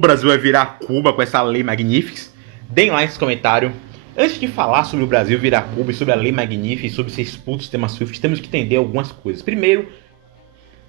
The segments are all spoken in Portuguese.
O Brasil vai virar Cuba com essa lei Magnifics? Deem lá esse comentário. Antes de falar sobre o Brasil virar Cuba e sobre a lei Magnifics e sobre ser expulso do sistema SWIFT, temos que entender algumas coisas. Primeiro,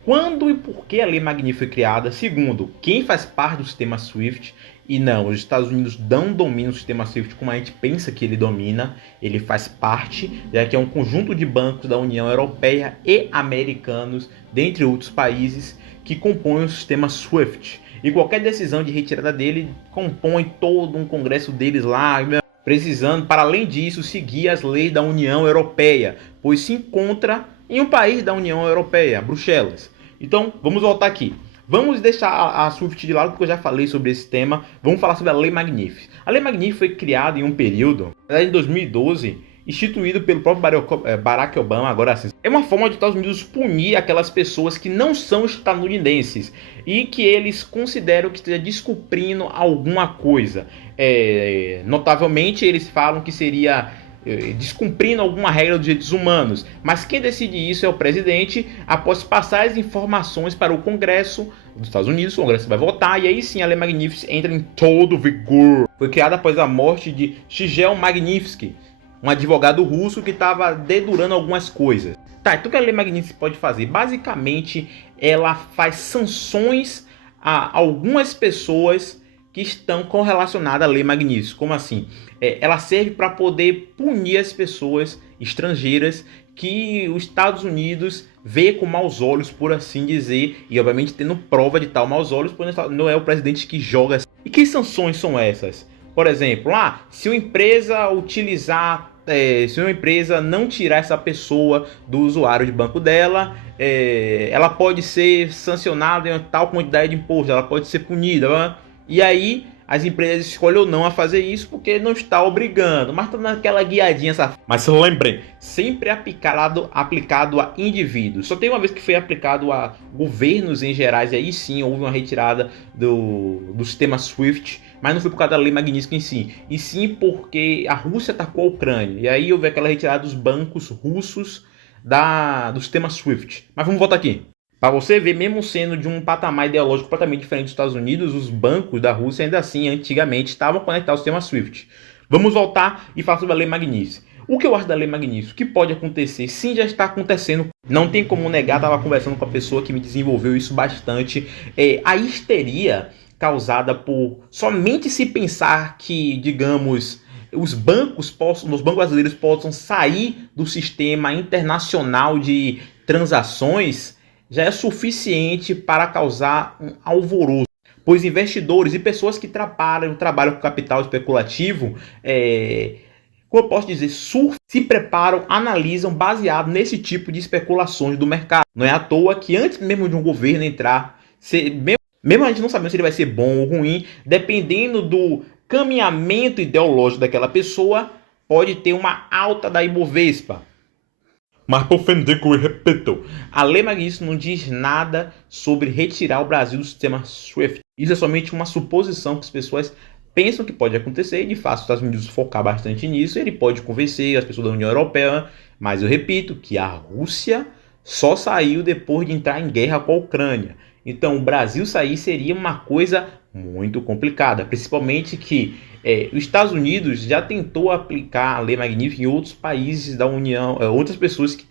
quando e por que a lei Magnifics foi criada? Segundo, quem faz parte do sistema SWIFT? E não, os Estados Unidos não dominam o sistema SWIFT como a gente pensa que ele domina. Ele faz parte, já que é um conjunto de bancos da União Europeia e americanos, dentre outros países, que compõem o sistema SWIFT. E qualquer decisão de retirada dele compõe todo um congresso deles lá, precisando, para além disso, seguir as leis da União Europeia, pois se encontra em um país da União Europeia, Bruxelas. Então, vamos voltar aqui. Vamos deixar a SWIFT de lado, porque eu já falei sobre esse tema. Vamos falar sobre a Lei Magnifics. A Lei Magnifics foi criada em um período, em 2012, instituído pelo próprio Barack Obama, agora assim. É uma forma de Estados Unidos punir aquelas pessoas que não são estadunidenses e que eles consideram que esteja descumprindo alguma coisa. Notavelmente, eles falam que seria descumprindo alguma regra dos direitos humanos, mas quem decide isso é o presidente após passar as informações para o Congresso dos Estados Unidos. O Congresso vai votar e aí sim a Lei Magnifics entra em todo vigor. Foi criada após a morte de Shigel Magnitsky, um advogado russo que estava dedurando algumas coisas. Tá, então o que a Lei Magnifics pode fazer? Basicamente, ela faz sanções a algumas pessoas que estão correlacionadas à Lei Magnifics. Como assim? Ela serve para poder punir as pessoas estrangeiras que os Estados Unidos vê com maus olhos, por assim dizer, e obviamente tendo prova de tal maus olhos, pois não é o presidente que joga. E que sanções são essas? Por exemplo, se uma empresa utilizar, se uma empresa não tirar essa pessoa do usuário de banco dela, ela pode ser sancionada em tal quantidade de imposto, ela pode ser punida. E aí as empresas escolhem ou não a fazer isso porque não está obrigando, mas está naquela guiadinha safada. Mas lembrem, sempre aplicado a indivíduos. Só tem uma vez que foi aplicado a governos em gerais, e aí sim houve uma retirada do sistema SWIFT, mas não foi por causa da lei Magnitsky em si, e sim porque a Rússia atacou a Ucrânia, e aí houve aquela retirada dos bancos russos do sistema SWIFT. Mas vamos voltar aqui. Para você ver, mesmo sendo de um patamar ideológico completamente diferente dos Estados Unidos, os bancos da Rússia ainda assim, antigamente, estavam conectados ao sistema SWIFT. Vamos voltar e falar sobre a Lei Magnifics. O que eu acho da Lei Magnifics? O que pode acontecer? Sim, já está acontecendo. Não tem como negar, estava conversando com a pessoa que me desenvolveu isso bastante. A histeria causada por somente se pensar que, digamos, os bancos brasileiros possam sair do sistema internacional de transações já é suficiente para causar um alvoroço, pois investidores e pessoas que trabalham com capital especulativo, como eu posso dizer, se preparam, analisam baseado nesse tipo de especulações do mercado. Não é à toa que antes mesmo de um governo entrar, mesmo a gente não sabendo se ele vai ser bom ou ruim, dependendo do caminhamento ideológico daquela pessoa, pode ter uma alta da Ibovespa. Mas por ofender que eu repito, a Lei Magnifics não diz nada sobre retirar o Brasil do sistema SWIFT. Isso é somente uma suposição que as pessoas pensam que pode acontecer e de fato os Estados Unidos focar bastante nisso, ele pode convencer as pessoas da União Europeia, mas eu repito que a Rússia só saiu depois de entrar em guerra com a Ucrânia. Então o Brasil sair seria uma coisa muito complicada, principalmente que os Estados Unidos já tentou aplicar a Lei Magnifics em outros países da União, outras pessoas que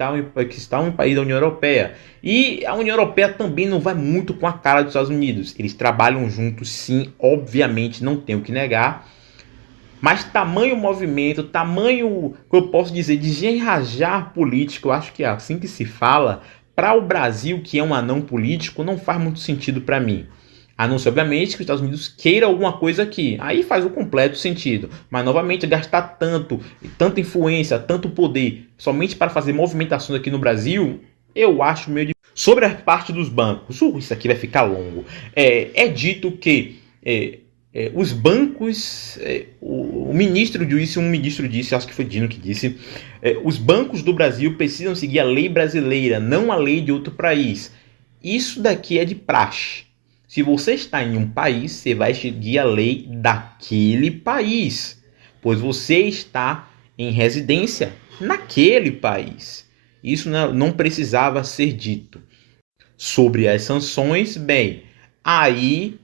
estão em país da União Europeia. E a União Europeia também não vai muito com a cara dos Estados Unidos. Eles trabalham juntos, sim, obviamente, não tenho que negar. Mas tamanho movimento, tamanho, que eu posso dizer, de enrajar político, eu acho que é assim que se fala, para o Brasil, que é um anão político, não faz muito sentido para mim. A não ser, obviamente, que os Estados Unidos queira alguma coisa aqui. Aí faz o completo sentido. Mas, novamente, gastar tanta influência, tanto poder, somente para fazer movimentações aqui no Brasil, eu acho meio difícil. Sobre a parte dos bancos, isso aqui vai ficar longo. É dito que os bancos, um ministro disse, acho que foi Dino que disse, os bancos do Brasil precisam seguir a lei brasileira, não a lei de outro país. Isso daqui é de praxe. Se você está em um país, você vai seguir a lei daquele país, pois você está em residência naquele país. Isso não precisava ser dito. Sobre as sanções, bem, aí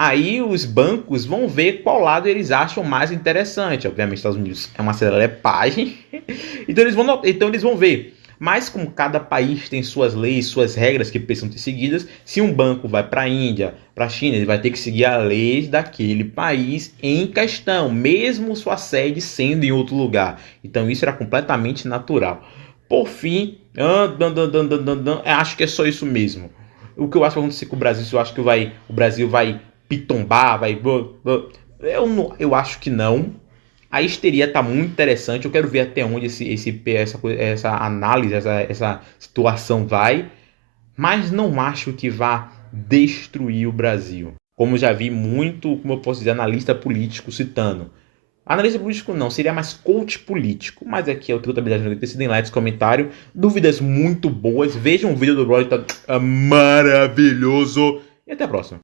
Aí os bancos vão ver qual lado eles acham mais interessante. Obviamente, os Estados Unidos é uma celelepagem, então eles vão ver. Mas como cada país tem suas leis, suas regras que precisam ser seguidas, se um banco vai para a Índia, para a China, ele vai ter que seguir a lei daquele país em questão, mesmo sua sede sendo em outro lugar. Então isso era completamente natural. Por fim, acho que é só isso mesmo. O que eu acho que vai acontecer com o Brasil, eu acho que o Brasil vai pitombar, eu acho que não. A histeria está muito interessante. Eu quero ver até onde essa análise, essa situação vai. Mas não acho que vá destruir o Brasil. Como já vi muito, como eu posso dizer, analista político citando. Analista político não, seria mais coach político. Mas aqui é o Truta Habilidade 90. Decidem lá esse comentário. Dúvidas muito boas. Vejam o vídeo do Brother, tá maravilhoso. E até a próxima.